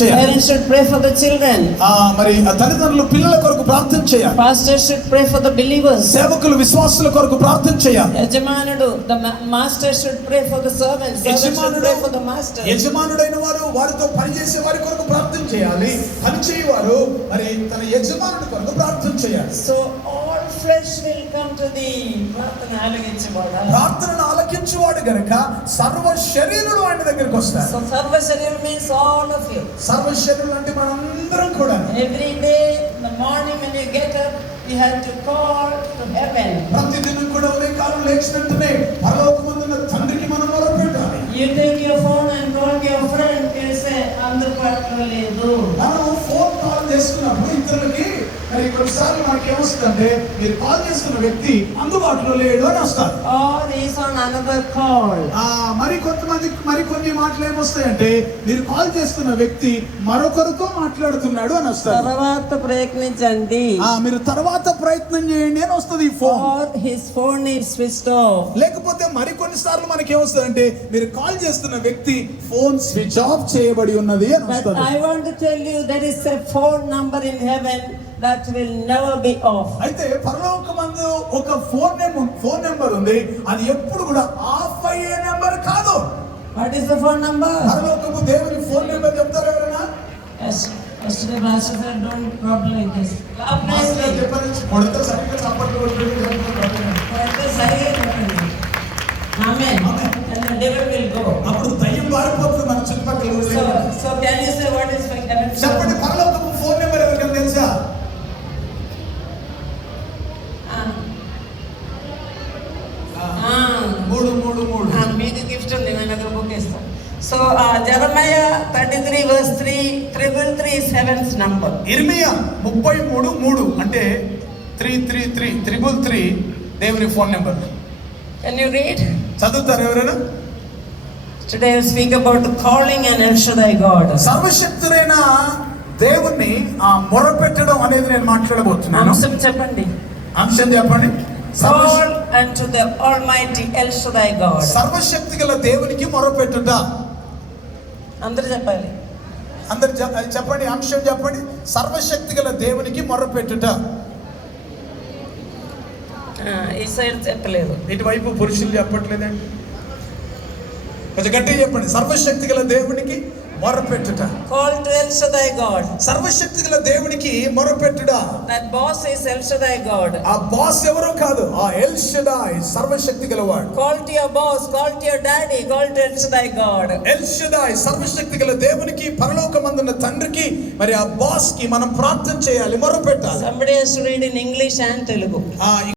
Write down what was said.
చేయాలి. Parents should pray for the children. మరి తల్లిదండ్రులు పిల్లల కొరకు ప్రార్థన చేయాలి. Pastors should pray for the believers. సేవకులు విశ్వాసుల కొరకు ప్రార్థన చేయాలి. యజమానుడు, the master should pray for the servants. Servants should pray for the master. యజమానుడైన వారు వారితో పనిచేసే వారి కొరకు ప్రార్థన చేయాలి. పని చేయవారు మరి తన యజమానుడి కొరకు ప్రార్థన చేయాలి. So all flesh will come to thee. ప్రార్థన ఆలకించువాడు. ప్రార్థనను ఆలకించువాడు గనుక సర్వ శరీరులు ఆయన దగ్గరికి వస్తారు. So సర్వ శరీరం means all of you. సర్వ శరీరులు అంటే మనందరం కూడా. Every day in the morning when you get up, you have to call to heaven. ప్రతిదినం కూడా ఉదయకాలం లేచిన వెంటనే పరలోకమందున్న తండ్రికి మనం మొరపెట్టాలి. You take your phone and call your friend. You say అందుబాటులో లేదు. మనం ఫోన్ కాల్ చేసుకున్నప్పుడు ఇతరులకి మరి కొన్నిసార్లు మనకి ఏమొస్తుందంటే మీరు కాల్ చేస్తున్న వ్యక్తి అందుబాటులో లేడు అని వస్తారు. Or is on another call. కొన్ని మాటలు ఏమొస్తాయంటే మీరు కాల్ చేస్తున్న వ్యక్తి మరొకరితో మాట్లాడుతున్నాడు అని వస్తారు. తర్వాత ప్రయత్నించండి. మీరు తర్వాత ప్రయత్నం చేయండి అని వస్తుంది ఈ phone. Or his phone is switched off. లేకపోతే మరికొన్నిసార్లు మనకి ఏమొస్తుందంటే మీరు కాల్ చేస్తున్న వ్యక్తి ఫోన్ స్విచ్ ఆఫ్ చేయబడి ఉన్నది అని వస్తుంది. But I want to tell you there is a phone number in heaven that will never be off. అయితే పరలోకమందు ఒక ఫోన్ నెంబర్ ఉంది, అది ఎప్పుడు కూడా ఆఫ్ అయ్యే నెంబర్ కాదు. What is the phone number? పరలోకపు దేవుని ఫోన్ నెంబర్ చెప్తారా ఎవరైనా? Yes. Yesterday Pastor said don't problem like this. Master చెప్పారు కొడత సరిగ్గా చప్పట్లు కొట్టండి. కొడత సరిగ్గా కొట్టండి. Amen. And the devil will go. అప్పుడు దయ్యం పారిపోతుంది మన చుట్టుపక్కల. So can you say what is my heaven? చెప్పండి పరలోకపు ఫోన్ నెంబర్ ఎవరికైనా తెలుసా? మీకు గిఫ్ట్ ఉంది, నేను ఒక బుక్ ఇస్తాను. So Jeremiah 33 verse 3, 333 is heaven's number. ఇర్మియా 33:3 అంటే 333 దేవుని phone number. Can you read? చదువుతారు ఎవరైనా? Today I will speak about calling an El Shaddai God. సర్వశక్తుడైన దేవుణ్ణి మొరపెట్టడం అనేది నేను మాట్లాడబోతున్నాను. అంశం చెప్పండి. అంశం చెప్పండి. Call unto the Almighty El Shaddai God. సర్వశక్తి గల దేవునికి మొరపెట్టుట. అందరూ చెప్పాలి. అందరు చెప్పండి. అంశం చెప్పండి. సర్వశక్తి గల దేవునికి మొరపెట్టుట. ఈ సైడ్ చెప్పలేదు. ఇటువైపు పురుషులు చెప్పట్లేదండి. కొంచెం గట్టిగా చెప్పండి. సర్వశక్తి గల దేవునికి మొరపెట్టుట. Call to El Shaddai God. సర్వశక్తి గల దేవునికి మొరపెట్టుట. That boss is El Shaddai God. ఆ బాస్ ఎవరో కాదు, ఆ ఎల్ షడాయ్ సర్వశక్తి గలవాడు. Call to your boss, call to your daddy, call to El Shaddai God. L Shaddai సర్వశక్తి గల దేవునికి, పరలోకమందున్న తండ్రికి, మరి ఆ బాస్ కి మనం ప్రార్థన చేయాలి, మొరపెట్టాలి. Somebody has to read in English and Telugu.